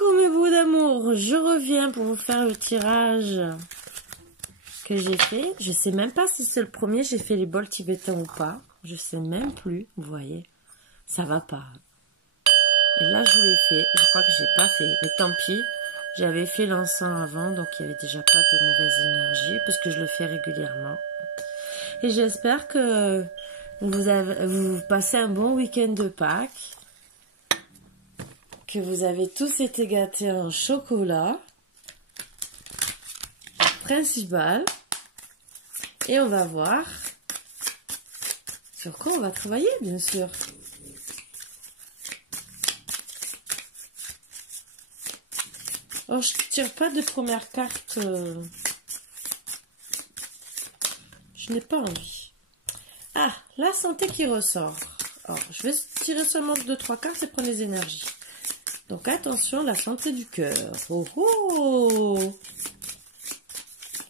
Coucou mes bouts d'amour, je reviens pour vous faire le tirage que j'ai fait. Je sais même pas si c'est le premier, j'ai fait les bols tibétains ou pas. Je sais même plus, vous voyez. Ça va pas. Et là je vous l'ai fait, je crois que j'ai pas fait. Mais tant pis, j'avais fait l'encens avant, donc il y avait déjà pas de mauvaise énergie, parce que je le fais régulièrement. Et j'espère que vous passez un bon week-end de Pâques. Que vous avez tous été gâtés en chocolat. Principal. Et on va voir sur quoi on va travailler, bien sûr. Alors, je ne tire pas de première carte. Je n'ai pas envie. Ah, la santé qui ressort. Alors, je vais tirer seulement 2-3 cartes et prendre les énergies. Donc attention, la santé du cœur. Oh oh!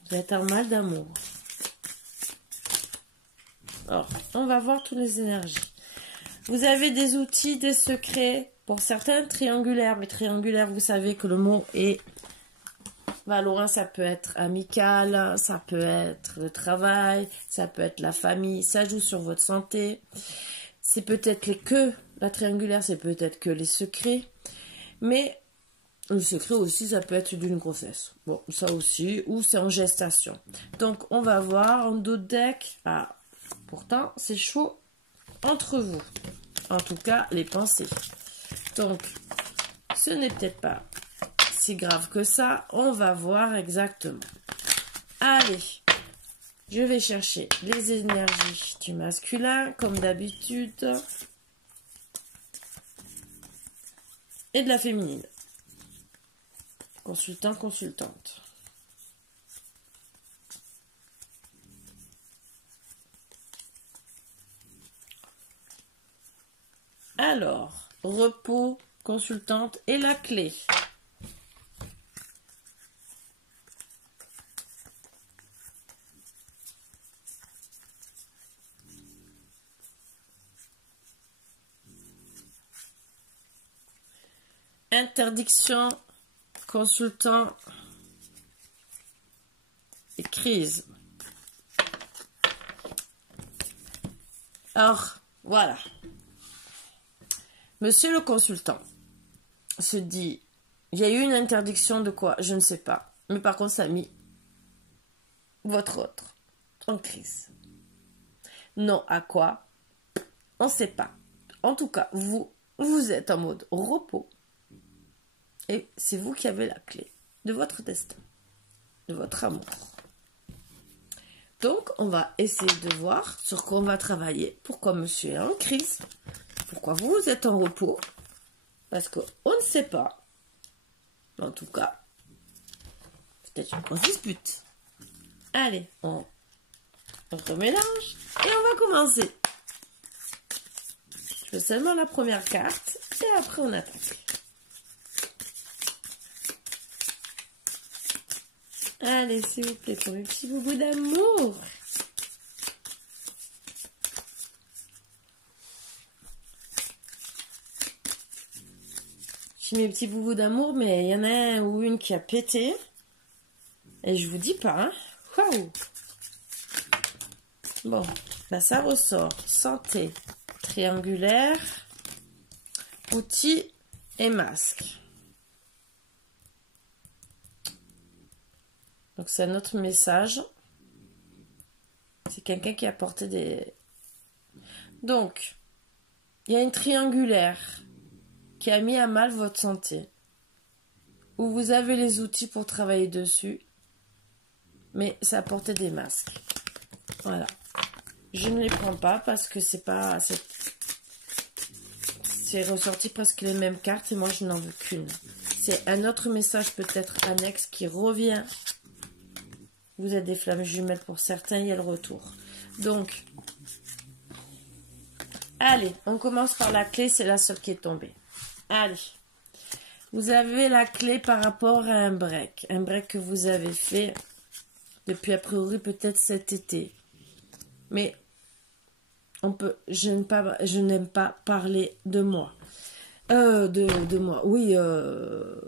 Vous êtes en mal d'amour. Alors, on va voir toutes les énergies. Vous avez des outils, des secrets. Pour certains, triangulaires. Mais triangulaire, vous savez que le mot est valorin. Ça peut être amical, ça peut être le travail, ça peut être la famille. Ça joue sur votre santé. C'est peut-être la triangulaire, c'est peut-être que les secrets. Mais le secret aussi, ça peut être d'une grossesse. Bon, ça aussi, ou c'est en gestation. Donc, on va voir en dos de deck. Ah, pourtant, c'est chaud entre vous. En tout cas, les pensées. Donc, ce n'est peut-être pas si grave que ça. On va voir exactement. Allez, je vais chercher les énergies du masculin, comme d'habitude. Et de la féminine. Consultant, consultante. Alors, repos, consultante et la clé. Interdiction, consultant et crise. Alors, voilà. Monsieur le consultant se dit, il y a eu une interdiction de quoi? Je ne sais pas. Mais par contre, ça a mis votre autre en crise. Non, à quoi? On ne sait pas. En tout cas, vous êtes en mode repos. Et c'est vous qui avez la clé de votre destin, de votre amour. Donc, on va essayer de voir sur quoi on va travailler. Pourquoi monsieur est en crise? Pourquoi vous êtes en repos? Parce qu'on ne sait pas. Mais en tout cas, peut-être qu'on se dispute. Allez, on remélange et on va commencer. Je fais seulement la première carte et après on attaque. Allez, s'il vous plaît, pour mes petits boubous d'amour. J'ai mes petits boubous d'amour, mais il y en a un ou une qui a pété. Et je vous dis pas, hein. Waouh! Bon, là ça ressort. Santé, triangulaire, outils et masque. Donc, c'est un autre message. C'est quelqu'un qui a porté des... Donc, il y a une triangulaire qui a mis à mal votre santé. Où vous avez les outils pour travailler dessus. Mais ça a porté des masques. Voilà. Je ne les prends pas parce que c'est pas... C'est ressorti presque les mêmes cartes et moi, je n'en veux qu'une. C'est un autre message peut-être annexe qui revient... Vous êtes des flammes jumelles pour certains, il y a le retour. Donc, allez, on commence par la clé, c'est la seule qui est tombée. Allez, vous avez la clé par rapport à un break. Un break que vous avez fait depuis a priori peut-être cet été. Mais je n'aime pas parler de moi. De mois. Oui,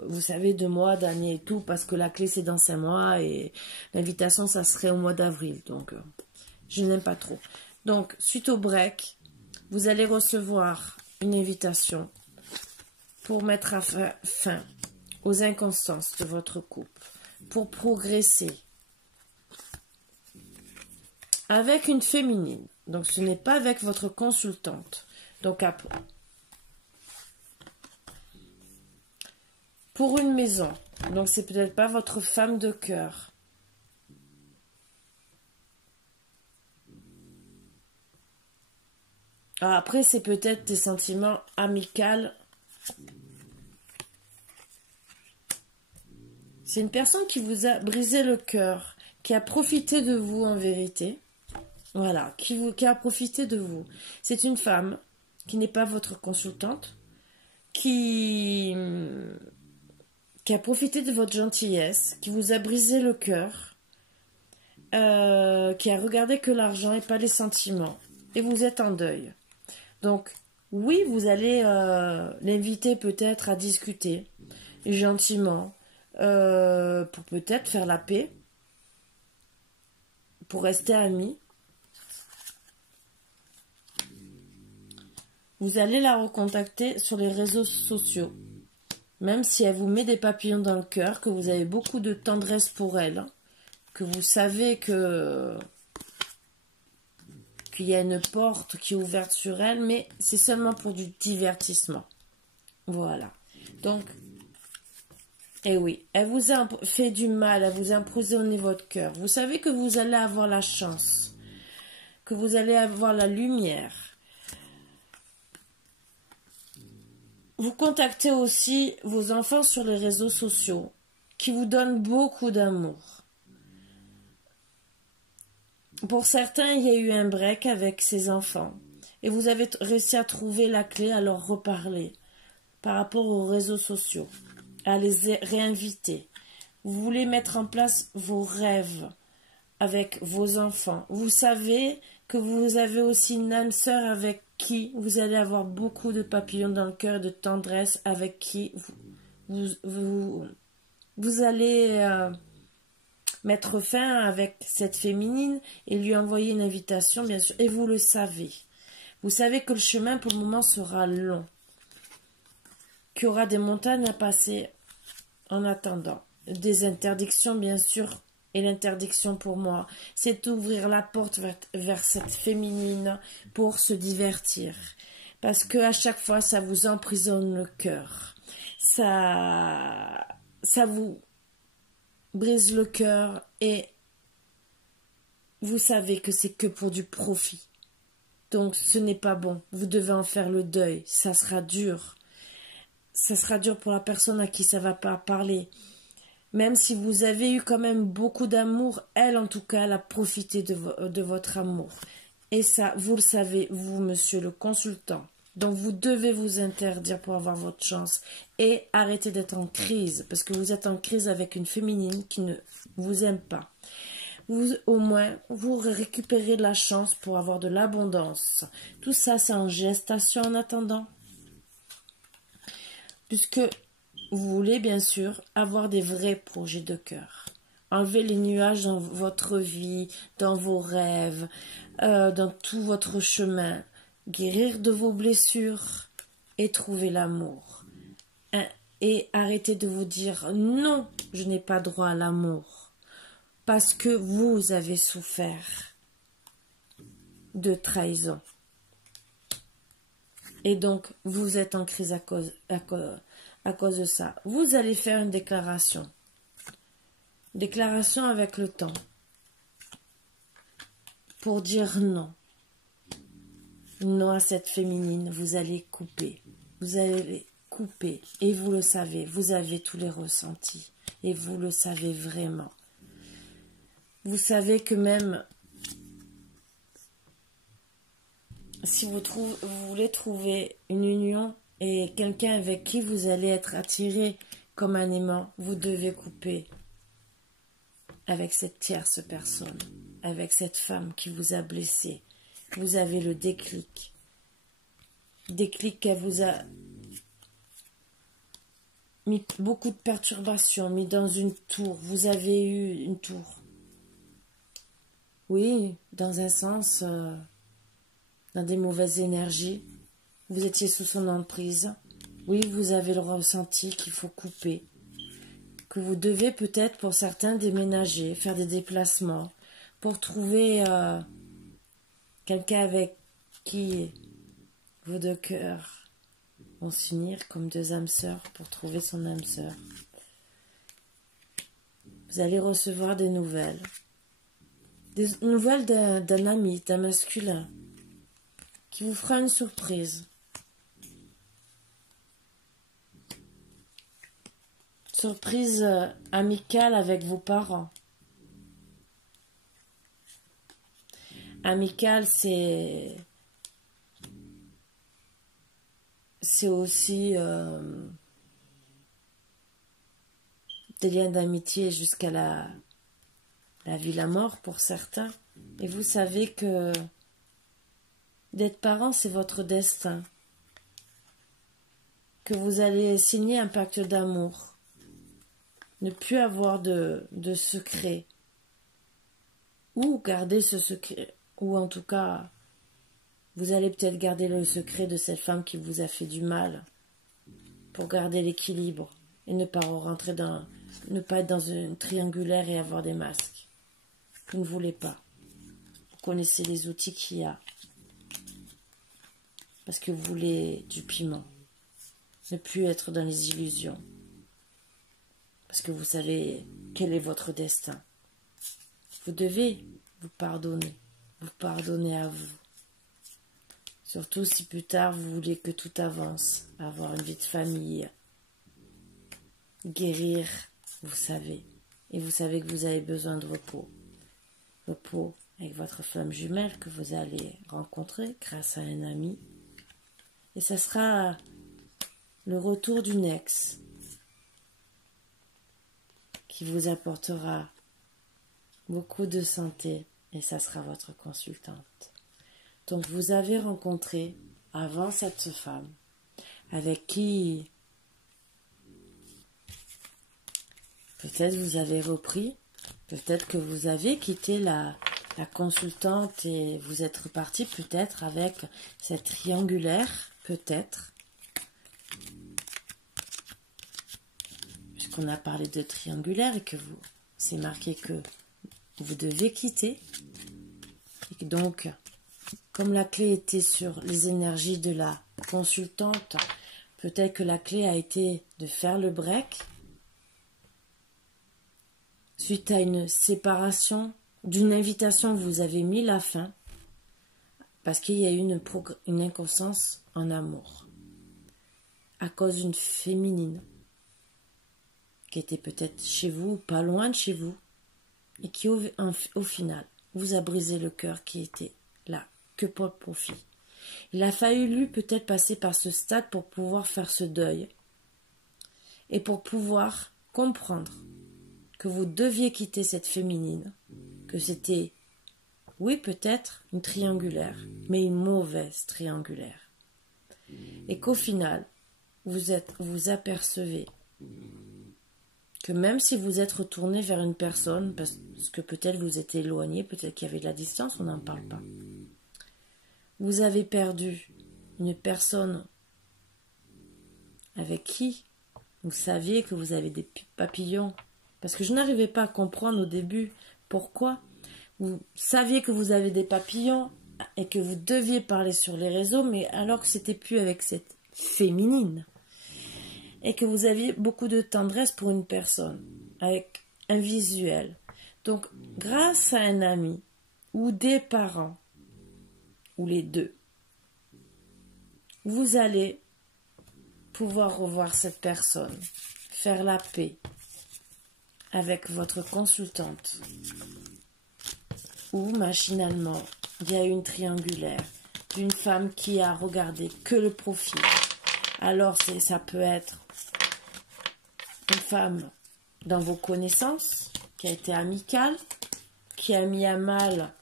vous savez, 2 mois, d'année et tout, parce que la clé, c'est dans 5 mois, et l'invitation, ça serait au mois d'avril. Donc, je n'aime pas trop. Donc, suite au break, vous allez recevoir une invitation pour mettre fin aux inconstances de votre couple, pour progresser avec une féminine. Donc, ce n'est pas avec votre consultante. Donc, pour une maison. Donc, c'est peut-être pas votre femme de cœur. Après, c'est peut-être des sentiments amicaux. C'est une personne qui vous a brisé le cœur, qui a profité de vous en vérité. Voilà, qui a profité de vous. C'est une femme qui n'est pas votre consultante, qui a profité de votre gentillesse, qui vous a brisé le cœur, qui a regardé que l'argent et pas les sentiments, et vous êtes en deuil. Donc, oui, vous allez l'inviter peut-être à discuter, gentiment, pour peut-être faire la paix, pour rester amis. Vous allez la recontacter sur les réseaux sociaux. Même si elle vous met des papillons dans le cœur, que vous avez beaucoup de tendresse pour elle, que vous savez qu'il y a une porte qui est ouverte sur elle, mais c'est seulement pour du divertissement. Voilà. Donc, eh oui, elle vous a fait du mal, elle vous a empoisonné votre cœur. Vous savez que vous allez avoir la chance, que vous allez avoir la lumière. Vous contactez aussi vos enfants sur les réseaux sociaux qui vous donnent beaucoup d'amour. Pour certains, il y a eu un break avec ces enfants et vous avez réussi à trouver la clé à leur reparler par rapport aux réseaux sociaux, à les réinviter. Vous voulez mettre en place vos rêves avec vos enfants. Vous savez que vous avez aussi une âme sœur avec qui vous allez avoir beaucoup de papillons dans le cœur, de tendresse, avec qui vous allez mettre fin avec cette féminine et lui envoyer une invitation, bien sûr. Et vous le savez. Vous savez que le chemin, pour le moment, sera long. Qu'il y aura des montagnes à passer en attendant. Des interdictions, bien sûr. Et l'interdiction pour moi, c'est d'ouvrir la porte vers cette féminine pour se divertir. Parce que à chaque fois, ça vous emprisonne le cœur. Ça vous brise le cœur et vous savez que c'est que pour du profit. Donc ce n'est pas bon. Vous devez en faire le deuil. Ça sera dur. Ça sera dur pour la personne à qui ça va pas parler. Même si vous avez eu quand même beaucoup d'amour, elle en tout cas, elle a profité de votre amour. Et ça, vous le savez, vous, monsieur le consultant. Donc vous devez vous interdire pour avoir votre chance et arrêter d'être en crise. Parce que vous êtes en crise avec une féminine qui ne vous aime pas. Vous, au moins, vous récupérez de la chance pour avoir de l'abondance. Tout ça, c'est en gestation en attendant. Puisque vous voulez bien sûr avoir des vrais projets de cœur. Enlever les nuages dans votre vie, dans vos rêves, dans tout votre chemin. Guérir de vos blessures et trouver l'amour. Et arrêtez de vous dire non, je n'ai pas droit à l'amour. Parce que vous avez souffert de trahison. Et donc, vous êtes en crise à cause de ça. Vous allez faire une déclaration. Déclaration avec le temps. Pour dire non. Non à cette féminine. Vous allez couper. Vous allez couper. Et vous le savez. Vous avez tous les ressentis. Et vous le savez vraiment. Vous savez que même si vous voulez trouver une union et quelqu'un avec qui vous allez être attiré comme un aimant, vous devez couper avec cette tierce personne, avec cette femme qui vous a blessé. Vous avez le déclic. Déclic qu'elle vous a mis beaucoup de perturbations, mis dans une tour. Vous avez eu une tour. Oui, dans un sens, dans des mauvaises énergies. Vous étiez sous son emprise. Oui, vous avez le ressenti qu'il faut couper. Que vous devez peut-être pour certains déménager, faire des déplacements, pour trouver quelqu'un avec qui vos deux cœurs vont s'unir comme deux âmes sœurs pour trouver son âme sœur. Vous allez recevoir des nouvelles d'un ami, d'un masculin, qui vous fera une surprise. Surprise amicale avec vos parents. Amicale, c'est aussi des liens d'amitié jusqu'à la vie, la mort pour certains. Et vous savez que d'être parent, c'est votre destin. Que vous allez signer un pacte d'amour. Ne plus avoir de secret. Ou garder ce secret. Ou en tout cas, vous allez peut-être garder le secret de cette femme qui vous a fait du mal. Pour garder l'équilibre. Et ne pas être dans une triangulaire et avoir des masques. Vous ne voulez pas. Vous connaissez les outils qu'il y a. Parce que vous voulez du piment. Ne plus être dans les illusions. Parce que vous savez quel est votre destin. Vous devez vous pardonner. Vous pardonner à vous. Surtout si plus tard vous voulez que tout avance. Avoir une vie de famille. Guérir, vous savez. Et vous savez que vous avez besoin de repos. Repos avec votre flamme jumelle que vous allez rencontrer grâce à un ami. Et ça sera le retour d'une ex qui vous apportera beaucoup de santé et ça sera votre consultante. Donc vous avez rencontré avant cette femme avec qui peut-être vous avez repris, peut-être que vous avez quitté la consultante et vous êtes reparti peut-être avec cette triangulaire, peut-être. Puisqu'on a parlé de triangulaire et que c'est marqué que vous devez quitter. Et donc, comme la clé était sur les énergies de la consultante, peut-être que la clé a été de faire le break suite à une séparation, d'une invitation, vous avez mis la fin parce qu'il y a eu une inconscience en amour à cause d'une féminine qui était peut-être chez vous ou pas loin de chez vous et qui au final vous a brisé le cœur qui était là que pour le profit. Il a fallu peut-être passer par ce stade pour pouvoir faire ce deuil et pour pouvoir comprendre que vous deviez quitter cette féminine, que c'était, oui peut-être, une triangulaire, mais une mauvaise triangulaire. Et qu'au final, vous apercevez que même si vous êtes retourné vers une personne, parce que peut-être vous êtes éloigné, peut-être qu'il y avait de la distance, on n'en parle pas, vous avez perdu une personne avec qui vous saviez que vous avez des papillons. Parce que je n'arrivais pas à comprendre au début pourquoi. Vous saviez que vous avez des papillons et que vous deviez parler sur les réseaux, mais alors que c'était plus avec cette féminine. Et que vous aviez beaucoup de tendresse pour une personne, avec un visuel. Donc, grâce à un ami ou des parents, ou les deux, vous allez pouvoir revoir cette personne, faire la paix avec votre consultante ou machinalement il y a une triangulaire d'une femme qui a regardé que le profit. Alors ça peut être une femme dans vos connaissances qui a été amicale, qui a mis à mal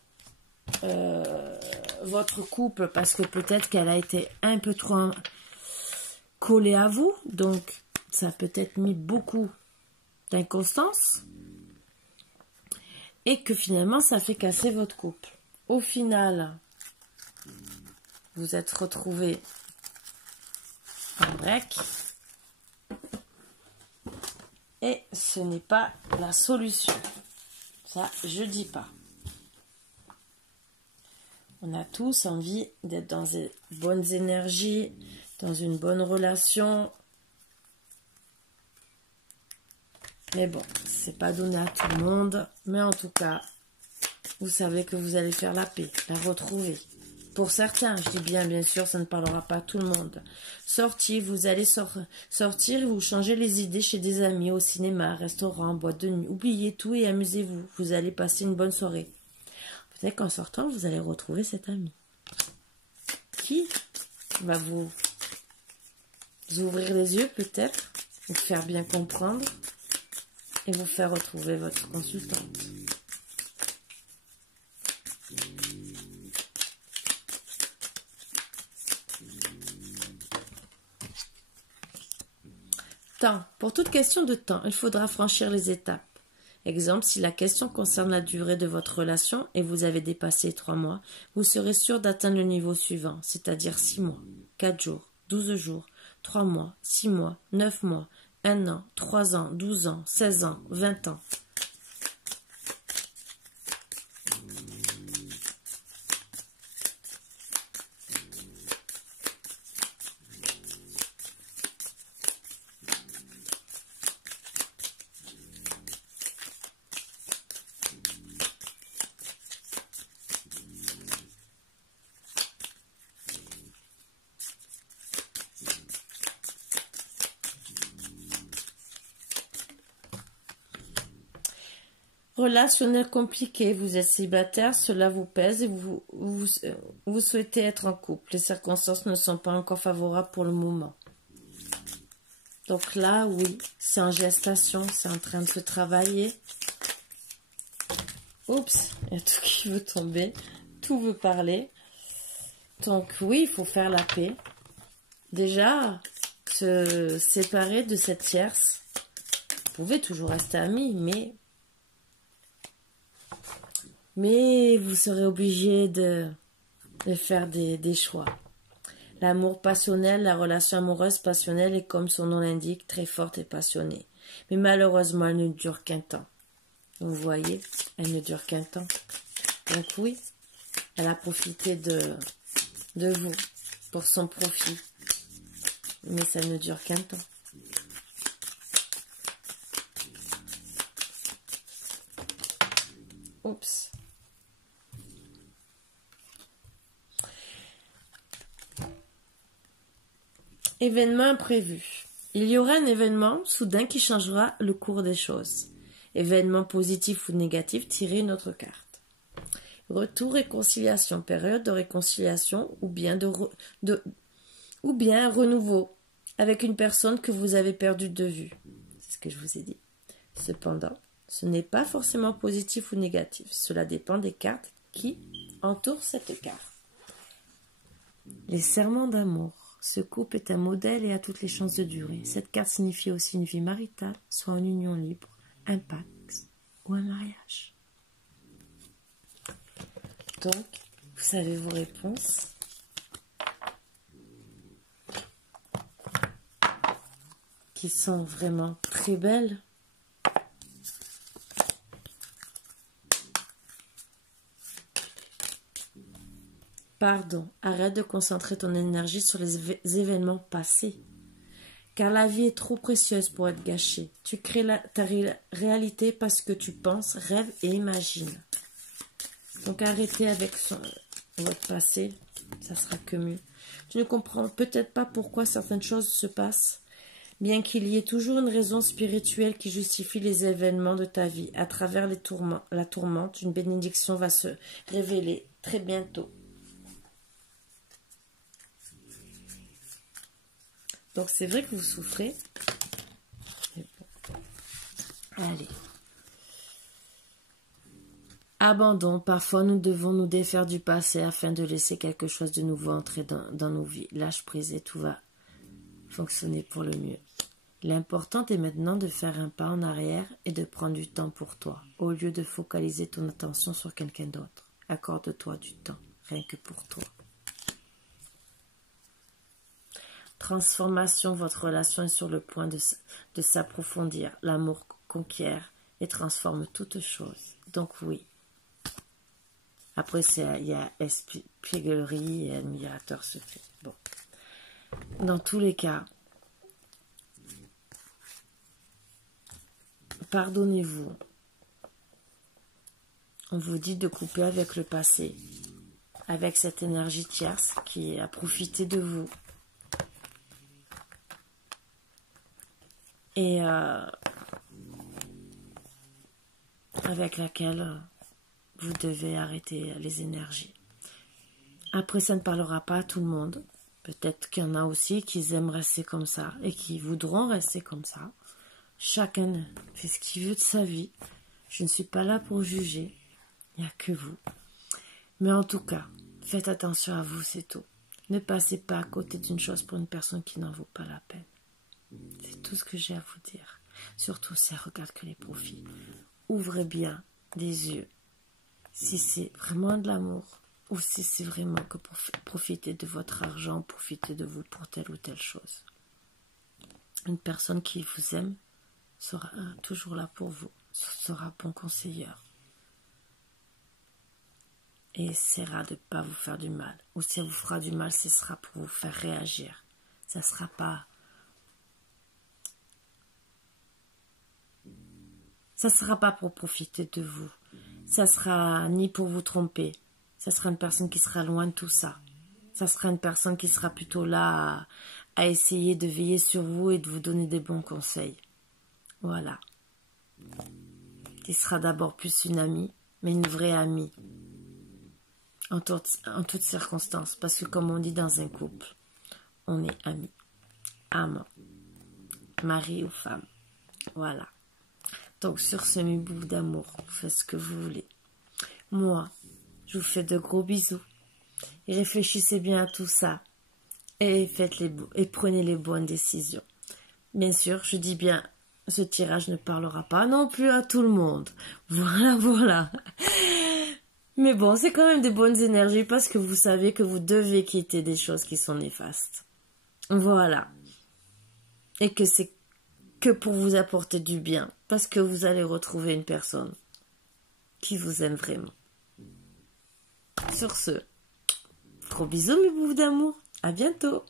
votre couple parce que peut-être qu'elle a été un peu trop collée à vous, donc ça a peut-être mis beaucoup d'inconstance et que finalement ça fait casser votre couple. Au final, vous êtes retrouvés en break et ce n'est pas la solution. Ça, je dis pas. On a tous envie d'être dans des bonnes énergies, dans une bonne relation. Mais bon, c'est pas donné à tout le monde. Mais en tout cas, vous savez que vous allez faire la paix, la retrouver. Pour certains, je dis bien sûr, ça ne parlera pas à tout le monde. Sortir, vous allez sortir et vous changez les idées chez des amis, au cinéma, restaurant, boîte de nuit. Oubliez tout et amusez-vous. Vous allez passer une bonne soirée. Peut-être qu'en sortant, vous allez retrouver cet ami qui va vous ouvrir les yeux peut-être, vous faire bien comprendre et vous faire retrouver votre consultante. Temps. Pour toute question de temps, il faudra franchir les étapes. Exemple, si la question concerne la durée de votre relation et vous avez dépassé 3 mois, vous serez sûr d'atteindre le niveau suivant, c'est-à-dire 6 mois, 4 jours, 12 jours, 3 mois, 6 mois, 9 mois, 1 an, 3 ans, 12 ans, 16 ans, 20 ans. Relationnel compliqué, vous êtes célibataire, cela vous pèse et vous souhaitez être en couple. Les circonstances ne sont pas encore favorables pour le moment. Donc là, oui, c'est en gestation, c'est en train de se travailler. Oups, il y a tout qui veut tomber, tout veut parler. Donc oui, il faut faire la paix. Déjà, se séparer de cette tierce. Vous pouvez toujours rester amis, mais vous serez obligé de faire des choix. L'amour passionnel, la relation amoureuse passionnelle est, comme son nom l'indique, très forte et passionnée. Mais malheureusement, elle ne dure qu'un temps. Vous voyez, elle ne dure qu'un temps. Donc oui, elle a profité de vous pour son profit. Mais ça ne dure qu'un temps. Oups. Événement imprévu. Il y aura un événement soudain qui changera le cours des choses. Événement positif ou négatif, tirez une autre carte. Retour, réconciliation, période de réconciliation ou bien ou bien un renouveau avec une personne que vous avez perdue de vue. C'est ce que je vous ai dit. Cependant, ce n'est pas forcément positif ou négatif. Cela dépend des cartes qui entourent cette carte. Les serments d'amour. Ce couple est un modèle et a toutes les chances de durer. Cette carte signifie aussi une vie maritale, soit une union libre, un pacte ou un mariage. Donc, vous savez vos réponses. Qui sont vraiment très belles. Pardon, arrête de concentrer ton énergie sur les événements passés. Car la vie est trop précieuse pour être gâchée. Tu crées ta réalité parce que tu penses, rêves et imagines. Donc arrêtez avec votre passé, ça sera que mieux. Tu ne comprends peut-être pas pourquoi certaines choses se passent, bien qu'il y ait toujours une raison spirituelle qui justifie les événements de ta vie. À travers la tourmente, une bénédiction va se révéler très bientôt. Donc c'est vrai que vous souffrez. Allez. Abandon. Parfois nous devons nous défaire du passé afin de laisser quelque chose de nouveau entrer dans nos vies. Lâche prise et tout va fonctionner pour le mieux. L'important est maintenant de faire un pas en arrière et de prendre du temps pour toi, au lieu de focaliser ton attention sur quelqu'un d'autre. Accorde-toi du temps, rien que pour toi. Transformation, votre relation est sur le point de s'approfondir. L'amour conquiert et transforme toute chose. Donc oui. Après, il y a espièglerie et admirateur secret. Bon. Dans tous les cas, pardonnez-vous. On vous dit de couper avec le passé, avec cette énergie tierce qui a profité de vous. Et avec laquelle vous devez arrêter les énergies. Après, ça ne parlera pas à tout le monde. Peut-être qu'il y en a aussi qui aiment rester comme ça et qui voudront rester comme ça. Chacun fait ce qu'il veut de sa vie. Je ne suis pas là pour juger. Il n'y a que vous. Mais en tout cas, faites attention à vous, c'est tout. Ne passez pas à côté d'une chose pour une personne qui n'en vaut pas la peine. C'est tout ce que j'ai à vous dire. Surtout si elle regarde que les profits. Ouvrez bien les yeux. Si c'est vraiment de l'amour ou si c'est vraiment que pour profiter de votre argent, profiter de vous pour telle ou telle chose. Une personne qui vous aime sera toujours là pour vous, sera bon conseilleur. Et essaiera de ne pas vous faire du mal. Ou si elle vous fera du mal, ce sera pour vous faire réagir. Ça ne sera pas... Ça ne sera pas pour profiter de vous. Ça sera ni pour vous tromper. Ça sera une personne qui sera loin de tout ça. Ça sera une personne qui sera plutôt là à essayer de veiller sur vous et de vous donner des bons conseils. Voilà. Qui sera d'abord plus une amie, mais une vraie amie. En toutes circonstances. Parce que comme on dit dans un couple, on est amis. Amant. Mari ou femme. Voilà. Donc sur ce mi-bout d'amour, faites ce que vous voulez. Moi, je vous fais de gros bisous. Et réfléchissez bien à tout ça. Et prenez les bonnes décisions. Bien sûr, je dis bien, ce tirage ne parlera pas non plus à tout le monde. Voilà, voilà. Mais bon, c'est quand même des bonnes énergies parce que vous savez que vous devez quitter des choses qui sont néfastes. Voilà. Et que c'est que pour vous apporter du bien. Parce que vous allez retrouver une personne qui vous aime vraiment. Sur ce, gros bisous mes bouts d'amour. À bientôt.